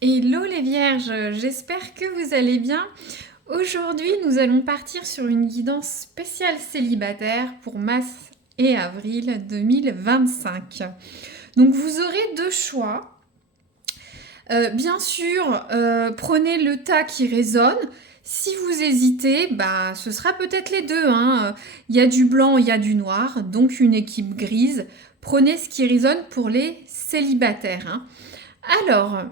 Hello les vierges, j'espère que vous allez bien. Aujourd'hui, nous allons partir sur une guidance spéciale célibataire pour mars et avril 2025. Donc vous aurez deux choix. Bien sûr, prenez le tas qui résonne. Si vous hésitez, bah, ce sera peut-être les deux, hein. Il y a du blanc, il y a du noir, donc une équipe grise. Prenez ce qui résonne pour les célibataires, hein. Alors,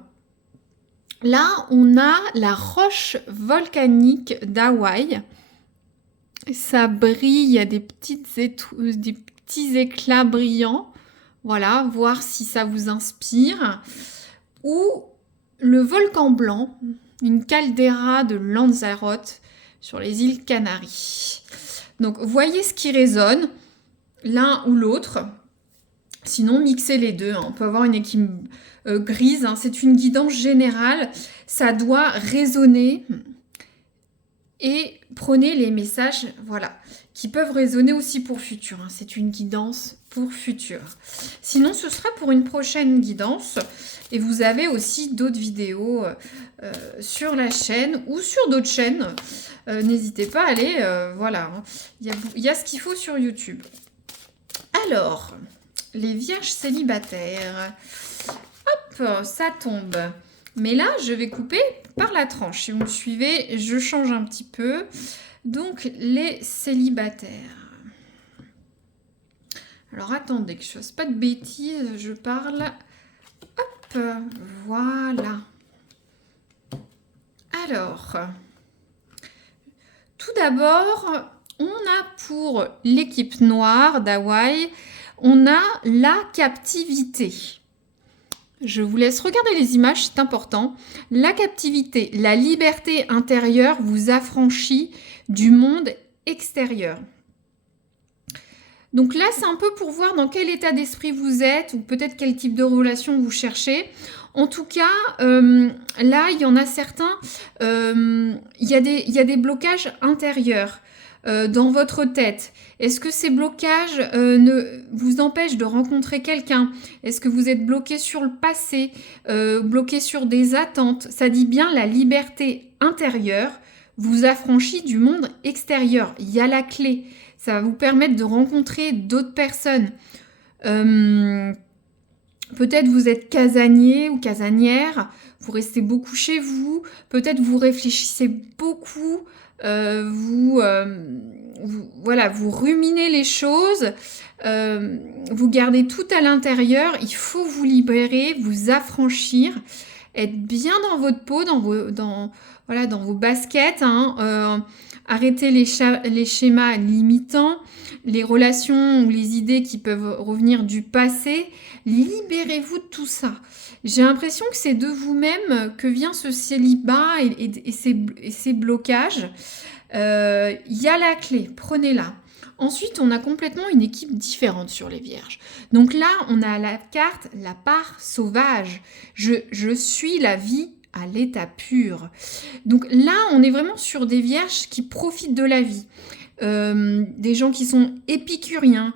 là, on a la roche volcanique d'Hawaï. Ça brille, il y a des des petits éclats brillants. Voilà, voir si ça vous inspire. Ou le volcan blanc, une caldeira de Lanzarote sur les îles Canaries. Donc, voyez ce qui résonne, l'un ou l'autre. Sinon, mixez les deux, hein. On peut avoir une équipe grise, hein. C'est une guidance générale. Ça doit résonner. Et prenez les messages, voilà, qui peuvent résonner aussi pour futur, hein. C'est une guidance pour futur. Sinon, ce sera pour une prochaine guidance. Et vous avez aussi d'autres vidéos sur la chaîne ou sur d'autres chaînes. N'hésitez pas à aller, voilà, hein. Il y a ce qu'il faut sur YouTube. Alors, les vierges célibataires. Hop, ça tombe. Mais là, je vais couper par la tranche. Si vous me suivez, je change un petit peu. Donc, les célibataires. Alors, attendez que je fasse pas de bêtises, je parle. Hop, voilà. Alors, tout d'abord, on a pour l'équipe noire d'Hawaï, on a la captivité. Je vous laisse regarder les images, c'est important. La captivité, la liberté intérieure vous affranchit du monde extérieur. Donc là, c'est un peu pour voir dans quel état d'esprit vous êtes ou peut-être quel type de relation vous cherchez. En tout cas, là, il y en a certains, il y a des blocages intérieurs dans votre tête. Est-ce que ces blocages vous empêchent de rencontrer quelqu'un? Est-ce que vous êtes bloqué sur le passé, bloqué sur des attentes? Ça dit bien la liberté intérieure vous affranchit du monde extérieur. Il y a la clé. Ça va vous permettre de rencontrer d'autres personnes. Peut-être vous êtes casanier ou casanière, vous restez beaucoup chez vous, peut-être vous réfléchissez beaucoup, voilà, vous ruminez les choses, vous gardez tout à l'intérieur, il faut vous libérer, vous affranchir, être bien dans votre peau, dans vos baskets, hein, arrêter les schémas limitants, les relations ou les idées qui peuvent revenir du passé. Libérez-vous de tout ça. J'ai l'impression que c'est de vous-même que vient ce célibat et ces blocages. Il y a la clé, prenez-la. Ensuite, on a complètement une équipe différente sur les vierges. Donc là, on a la carte, la part sauvage. Je suis la vie à l'état pur. Donc là, on est vraiment sur des vierges qui profitent de la vie. Des gens qui sont épicuriens,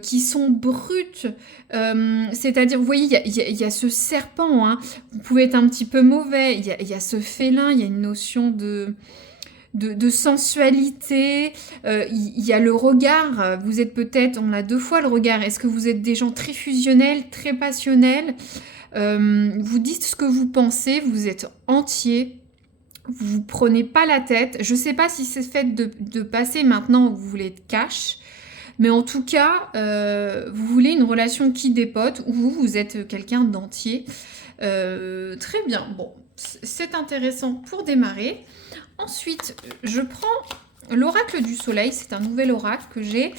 qui sont bruts, c'est-à-dire, vous voyez, il y a ce serpent, hein, vous pouvez être un petit peu mauvais, il y a ce félin, il y a une notion de sensualité, il y a le regard, vous êtes peut-être, on a deux fois le regard, est-ce que vous êtes des gens très fusionnels, très passionnels, vous dites ce que vous pensez, vous êtes entier, vous vous prenez pas la tête. Je sais pas si c'est fait de passer maintenant ou vous voulez être cash, mais en tout cas, vous voulez une relation qui dépote ou vous êtes quelqu'un d'entier. Très bien, bon, c'est intéressant pour démarrer. Ensuite, je prends l'oracle du soleil, c'est un nouvel oracle que j'ai.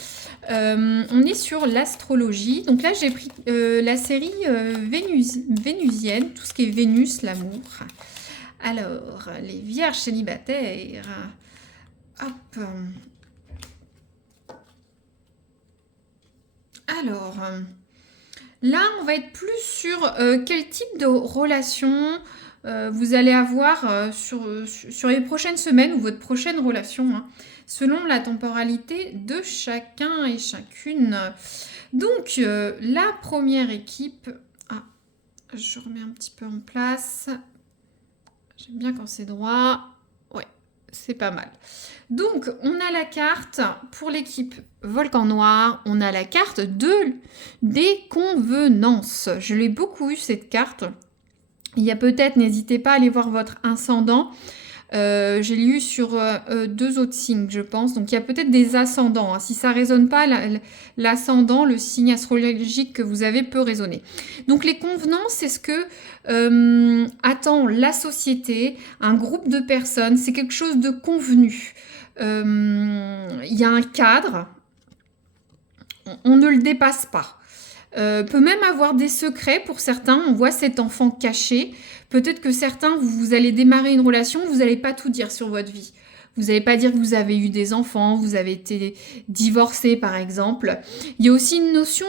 On est sur l'astrologie. Donc là, j'ai pris la série vénusienne, tout ce qui est Vénus, l'amour. Alors, les vierges célibataires. Hop. Alors, là, on va être plus sur quel type de relation vous allez avoir sur les prochaines semaines ou votre prochaine relation, hein, selon la temporalité de chacun et chacune. Donc, la première équipe... Ah, je remets un petit peu en place. J'aime bien quand c'est droit. Ouais, c'est pas mal. Donc, on a la carte pour l'équipe Volcan Noir. On a la carte des convenances. Je l'ai beaucoup eu, cette carte. Il y a peut-être, n'hésitez pas à aller voir votre ascendant. J'ai lu sur 2 autres signes, je pense. Donc, il y a peut-être des ascendants. Hein. Si ça ne résonne pas, l'ascendant, le signe astrologique que vous avez peut résonner. Donc, les convenances, c'est ce que attend la société, un groupe de personnes. C'est quelque chose de convenu. Il y a un cadre. On ne le dépasse pas. Peut même avoir des secrets pour certains. On voit cet enfant caché. Peut-être que certains, vous allez démarrer une relation, vous n'allez pas tout dire sur votre vie. Vous n'allez pas dire que vous avez eu des enfants, vous avez été divorcé par exemple. Il y a aussi une notion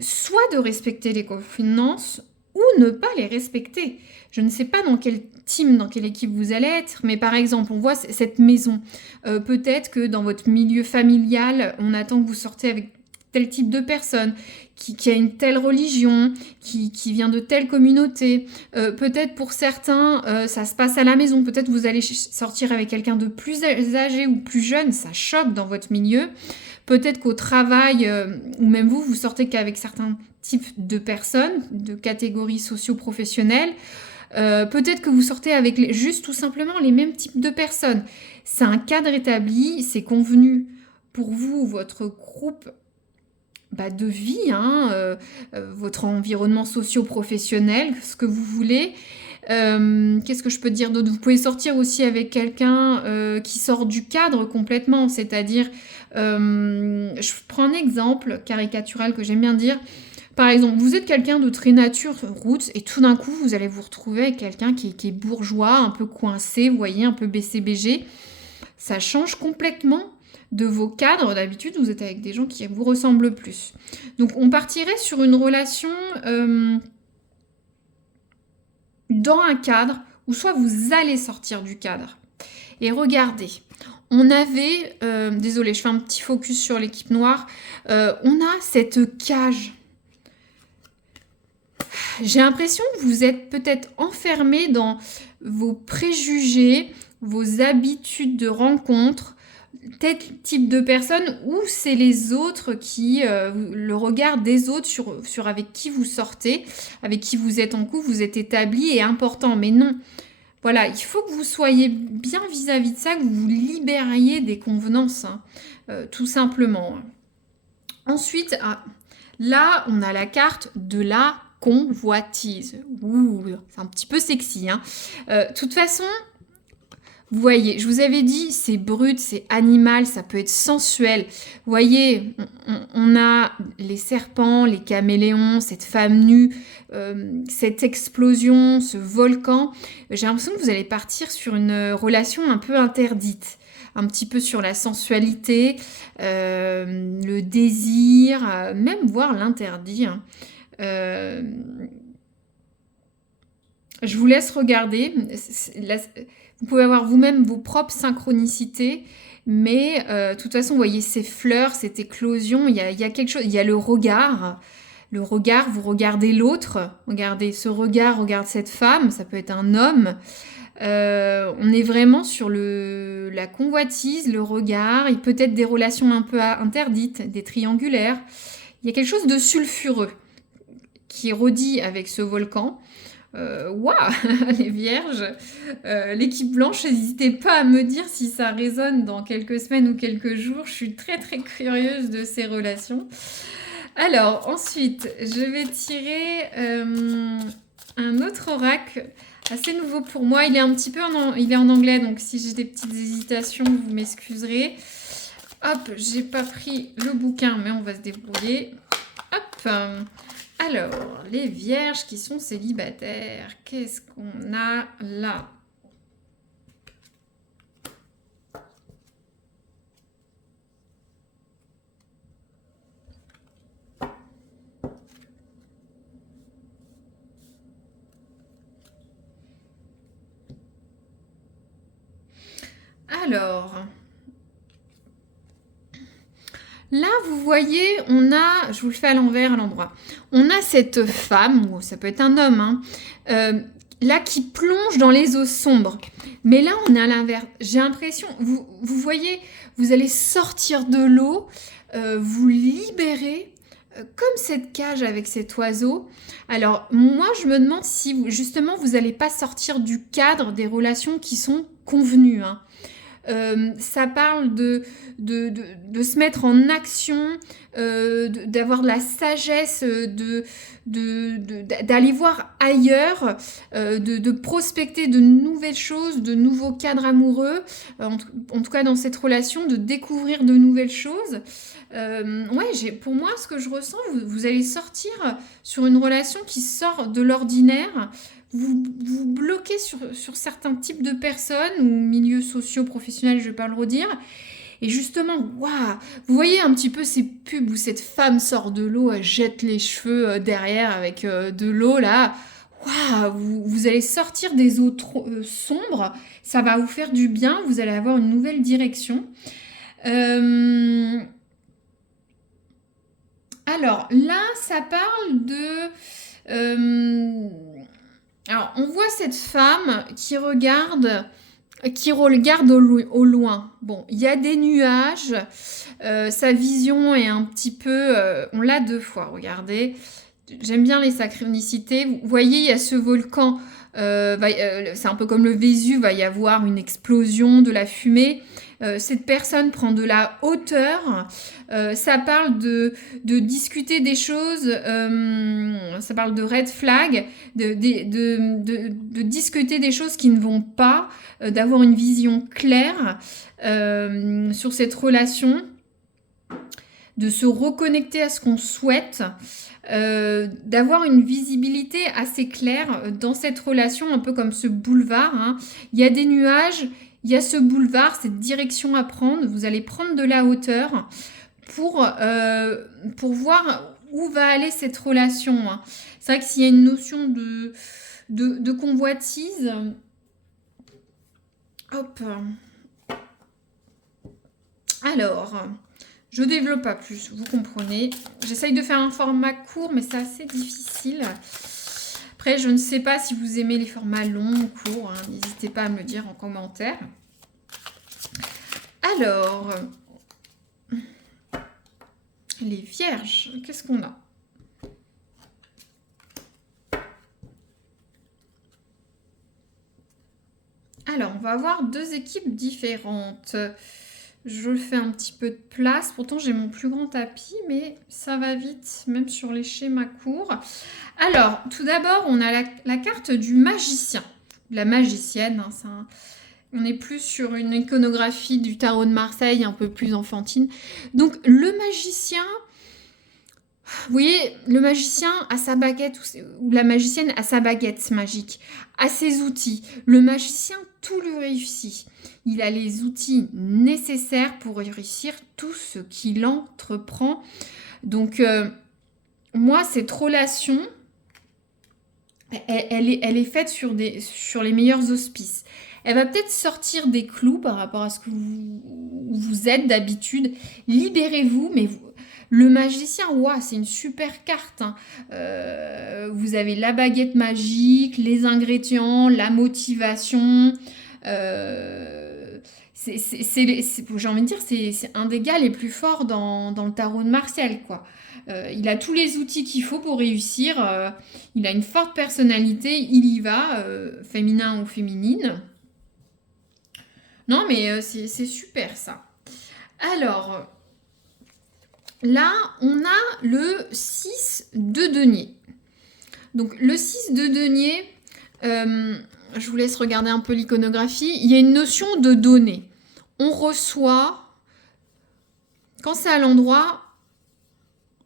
soit de respecter les convenances ou ne pas les respecter. Je ne sais pas dans quel team, dans quelle équipe vous allez être, mais par exemple, on voit cette maison. Peut-être que dans votre milieu familial, on attend que vous sortez avec tel type de personne, qui a une telle religion, qui vient de telle communauté. Peut-être pour certains, ça se passe à la maison. Peut-être vous allez sortir avec quelqu'un de plus âgé ou plus jeune. Ça choque dans votre milieu. Peut-être qu'au travail, ou même vous sortez qu'avec certains types de personnes, de catégories socio-professionnelles. Peut-être que vous sortez avec juste tout simplement les mêmes types de personnes. C'est un cadre établi, c'est convenu pour vous, votre groupe de vie, votre environnement socio-professionnel, ce que vous voulez. Qu'est-ce que je peux dire d'autre? Vous pouvez sortir aussi avec quelqu'un qui sort du cadre complètement, c'est-à-dire, je prends un exemple caricatural que j'aime bien dire. Par exemple, vous êtes quelqu'un de très nature, roots, et tout d'un coup, vous allez vous retrouver avec quelqu'un qui est bourgeois, un peu coincé, vous voyez, un peu BCBG. Ça change complètement de vos cadres. D'habitude, vous êtes avec des gens qui vous ressemblent plus. Donc, on partirait sur une relation dans un cadre où soit vous allez sortir du cadre. Et regardez, on avait, désolée, je fais un petit focus sur l'équipe noire, on a cette cage. J'ai l'impression que vous êtes peut-être enfermé dans vos préjugés, vos habitudes de rencontre, tel type de personne, ou c'est les autres qui, le regard des autres sur avec qui vous sortez, avec qui vous êtes en couple, vous êtes établi est important. Mais non, voilà, il faut que vous soyez bien vis-à-vis de ça, que vous vous libériez des convenances, tout simplement. Ensuite, là, on a la carte de la convoitise. Ouh, c'est un petit peu sexy. De toute façon, vous voyez, je vous avais dit, c'est brut, c'est animal, ça peut être sensuel. Vous voyez, on a les serpents, les caméléons, cette femme nue, cette explosion, ce volcan. J'ai l'impression que vous allez partir sur une relation un peu interdite. Un petit peu sur la sensualité, le désir, même voire l'interdit. Je vous laisse regarder. Vous pouvez avoir vous-même vos propres synchronicités, mais de toute façon, vous voyez ces fleurs, cette éclosion, il y a quelque chose, il y a le regard. Le regard, vous regardez l'autre, regardez ce regard, regarde cette femme, ça peut être un homme. On est vraiment sur la convoitise, le regard, et peut-être des relations un peu interdites, des triangulaires. Il y a quelque chose de sulfureux qui est redit avec ce volcan. Waouh, les vierges, l'équipe blanche, n'hésitez pas à me dire si ça résonne dans quelques semaines ou quelques jours. Je suis très très curieuse de ces relations. Alors ensuite, je vais tirer un autre oracle assez nouveau pour moi. Il est un petit peu il est en anglais, donc si j'ai des petites hésitations, vous m'excuserez. Hop, j'ai pas pris le bouquin, mais on va se débrouiller. Hop. Alors, les vierges qui sont célibataires, qu'est-ce qu'on a là? Alors, là, vous voyez, on a, je vous le fais à l'envers, à l'endroit, on a cette femme, ou ça peut être un homme, là qui plonge dans les eaux sombres. Mais là, on est à l'inverse. J'ai l'impression, vous voyez, vous allez sortir de l'eau, vous libérer, comme cette cage avec cet oiseau. Alors, moi, je me demande si, justement, vous n'allez pas sortir du cadre des relations qui sont convenues, hein. Ça parle de se mettre en action, d'avoir de la sagesse, d'aller voir ailleurs, de prospecter de nouvelles choses, de nouveaux cadres amoureux, en tout cas dans cette relation, de découvrir de nouvelles choses. Ouais, pour moi, ce que je ressens, vous allez sortir sur une relation qui sort de l'ordinaire. Vous bloquez sur certains types de personnes ou milieux sociaux, professionnels, je ne vais pas le redire. Et justement, waouh, vous voyez un petit peu ces pubs où cette femme sort de l'eau, elle jette les cheveux derrière avec de l'eau là. Waouh, vous allez sortir des eaux sombres, ça va vous faire du bien, vous allez avoir une nouvelle direction. Alors là, ça parle de... alors, on voit cette femme qui regarde au loin. Bon, il y a des nuages, sa vision est un petit peu... on l'a 2 fois, regardez. J'aime bien les synchronicités. Vous voyez, il y a ce volcan, c'est un peu comme le Vésuve, va y avoir une explosion de la fumée. Cette personne prend de la hauteur, ça parle de discuter des choses, ça parle de red flag, de discuter des choses qui ne vont pas, d'avoir une vision claire sur cette relation, de se reconnecter à ce qu'on souhaite, d'avoir une visibilité assez claire dans cette relation, un peu comme ce boulevard, hein. Il y a des nuages, il y a ce boulevard, cette direction à prendre. Vous allez prendre de la hauteur pour voir où va aller cette relation, hein. C'est vrai que s'il y a une notion de convoitise, hop. Alors, je développe pas plus, vous comprenez. J'essaye de faire un format court, mais c'est assez difficile. Après, je ne sais pas si vous aimez les formats longs ou courts, hein. N'hésitez pas à me le dire en commentaire. Alors, les vierges, qu'est-ce qu'on a? Alors, on va avoir 2 équipes différentes. Je fais un petit peu de place. Pourtant, j'ai mon plus grand tapis, mais ça va vite, même sur les schémas courts. Alors, tout d'abord, on a la carte du magicien, la magicienne, hein, on est plus sur une iconographie du tarot de Marseille, un peu plus enfantine. Donc, le magicien, vous voyez, le magicien a sa baguette, ou la magicienne a sa baguette magique, a ses outils. Le magicien, tout lui réussit. Il a les outils nécessaires pour réussir tout ce qu'il entreprend. Donc, moi, cette relation, elle est faite sur les meilleurs auspices. Elle va peut-être sortir des clous par rapport à ce que vous êtes d'habitude. Libérez-vous, mais le magicien, wow, c'est une super carte, hein. Vous avez la baguette magique, les ingrédients, la motivation. J'ai envie de dire, c'est un des gars les plus forts dans le tarot de Martial, quoi. Il a tous les outils qu'il faut pour réussir. Il a une forte personnalité, il y va, féminin ou féminine. Non, mais c'est super ça. Alors, là, on a le 6 de denier. Donc, le 6 de denier, je vous laisse regarder un peu l'iconographie. Il y a une notion de donner. On reçoit, quand c'est à l'endroit,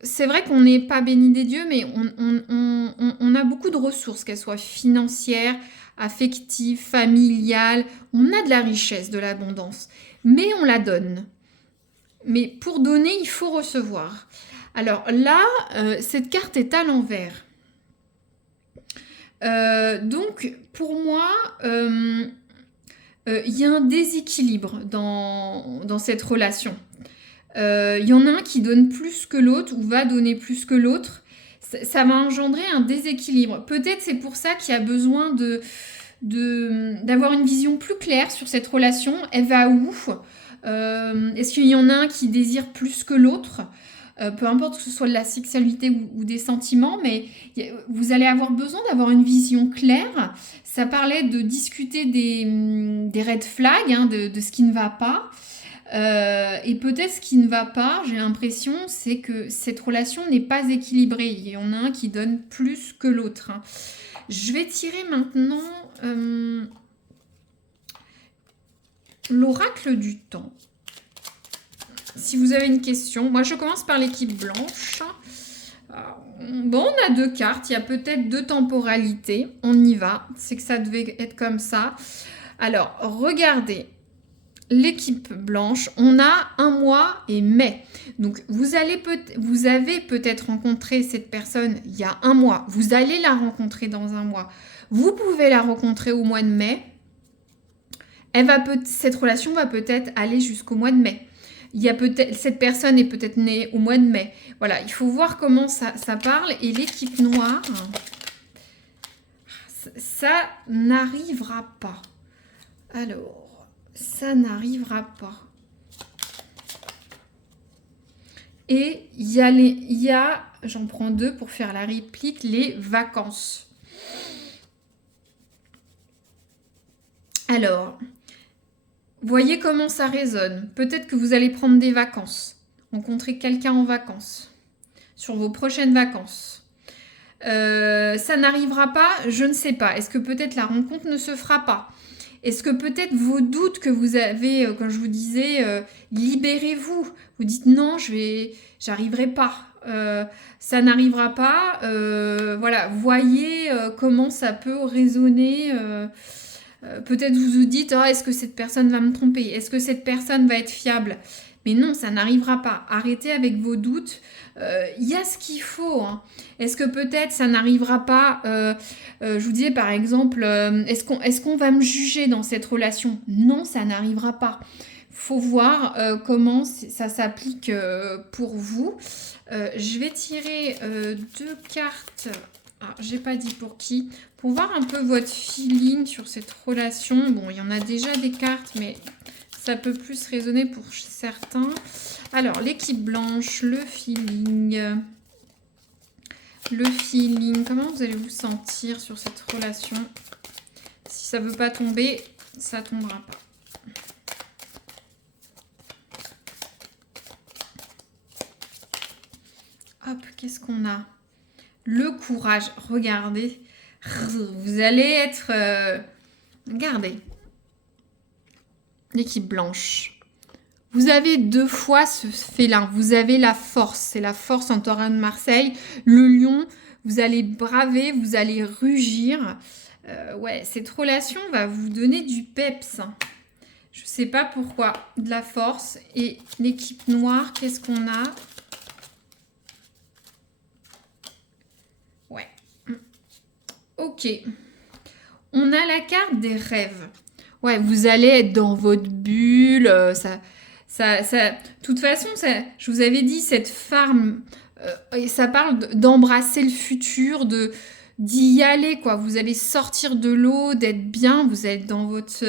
c'est vrai qu'on n'est pas béni des dieux, mais on a beaucoup de ressources, qu'elles soient financières, affectives, familiales. On a de la richesse, de l'abondance, mais on la donne. Mais pour donner, il faut recevoir. Alors là, cette carte est à l'envers. Donc, pour moi, il y a un déséquilibre dans cette relation. Il y en a un qui donne plus que l'autre ou va donner plus que l'autre. ça va engendrer un déséquilibre. Peut-être c'est pour ça qu'il y a besoin d'avoir une vision plus claire sur cette relation. Elle va où? Est-ce qu'il y en a un qui désire plus que l'autre? Peu importe que ce soit de la sexualité ou des sentiments, mais vous allez avoir besoin d'avoir une vision claire. Ça parlait de discuter des red flags, hein, de ce qui ne va pas. Et peut-être ce qui ne va pas, j'ai l'impression, c'est que cette relation n'est pas équilibrée. Il y en a un qui donne plus que l'autre, hein. Je vais tirer maintenant l'oracle du temps. Si vous avez une question, moi je commence par l'équipe blanche. Bon, on a 2 cartes, il y a peut-être 2 temporalités. On y va, c'est que ça devait être comme ça. Alors, regardez. L'équipe blanche, on a 1 mois et mai. Donc, vous avez peut-être rencontré cette personne il y a 1 mois. Vous allez la rencontrer dans 1 mois. Vous pouvez la rencontrer au mois de mai. Cette relation va peut-être aller jusqu'au mois de mai. Cette personne est peut-être née au mois de mai. Voilà, il faut voir comment ça parle. Et l'équipe noire, ça n'arrivera pas. Alors... ça n'arrivera pas. Et il y a, j'en prends 2 pour faire la réplique, les vacances. Alors, voyez comment ça résonne. Peut-être que vous allez prendre des vacances, rencontrer quelqu'un en vacances, sur vos prochaines vacances. Ça n'arrivera pas, je ne sais pas. Est-ce que peut-être la rencontre ne se fera pas? Est-ce que peut-être vos doutes que vous avez, quand je vous disais, libérez-vous. Vous dites non, j'arriverai pas. Ça n'arrivera pas. Voilà, voyez comment ça peut résonner. Peut-être vous vous dites, oh, est-ce que cette personne va me tromper? Est-ce que cette personne va être fiable? Mais non, ça n'arrivera pas. Arrêtez avec vos doutes. Il y a ce qu'il faut, hein. Est-ce que peut-être ça n'arrivera pas? Je vous disais par exemple, est-ce qu'on va me juger dans cette relation? Non, ça n'arrivera pas. Faut voir comment ça s'applique pour vous. Je vais tirer 2 cartes. Ah, j'ai pas dit pour qui. Pour voir un peu votre feeling sur cette relation. Bon, il y en a déjà des cartes, mais ça peut plus résonner pour certains. Alors, l'équipe blanche, le feeling. Le feeling. Comment vous allez vous sentir sur cette relation? Si ça ne veut pas tomber, ça ne tombera pas. Hop, qu'est-ce qu'on a? Le courage. Regardez. Vous allez être... regardez. L'équipe blanche. Vous avez 2 fois ce félin. Vous avez la force. C'est la force en taureau de Marseille. Le lion, vous allez braver, vous allez rugir. Ouais, cette relation va vous donner du peps. Je ne sais pas pourquoi. De la force. Et l'équipe noire, qu'est-ce qu'on a? Ouais. Ok. On a la carte des rêves. Ouais, vous allez être dans votre bulle. De toute façon, je vous avais dit, cette femme, ça parle d'embrasser le futur, d'y aller, quoi. Vous allez sortir de l'eau, d'être bien. Vous êtes dans votre...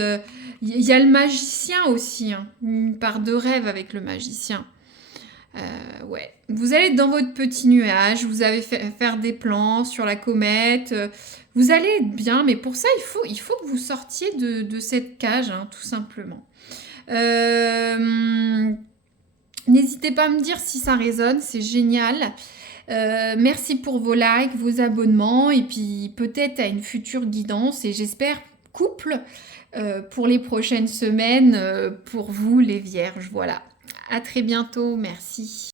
Il y a le magicien aussi, hein. Une part de rêve avec le magicien. Ouais. Vous allez être dans votre petit nuage, vous allez faire des plans sur la comète, vous allez être bien, mais pour ça, il faut que vous sortiez de cette cage, hein, tout simplement. N'hésitez pas à me dire si ça résonne, c'est génial. Merci pour vos likes, vos abonnements, et puis peut-être à une future guidance, et j'espère couple pour les prochaines semaines, pour vous les vierges. Voilà. À très bientôt, merci.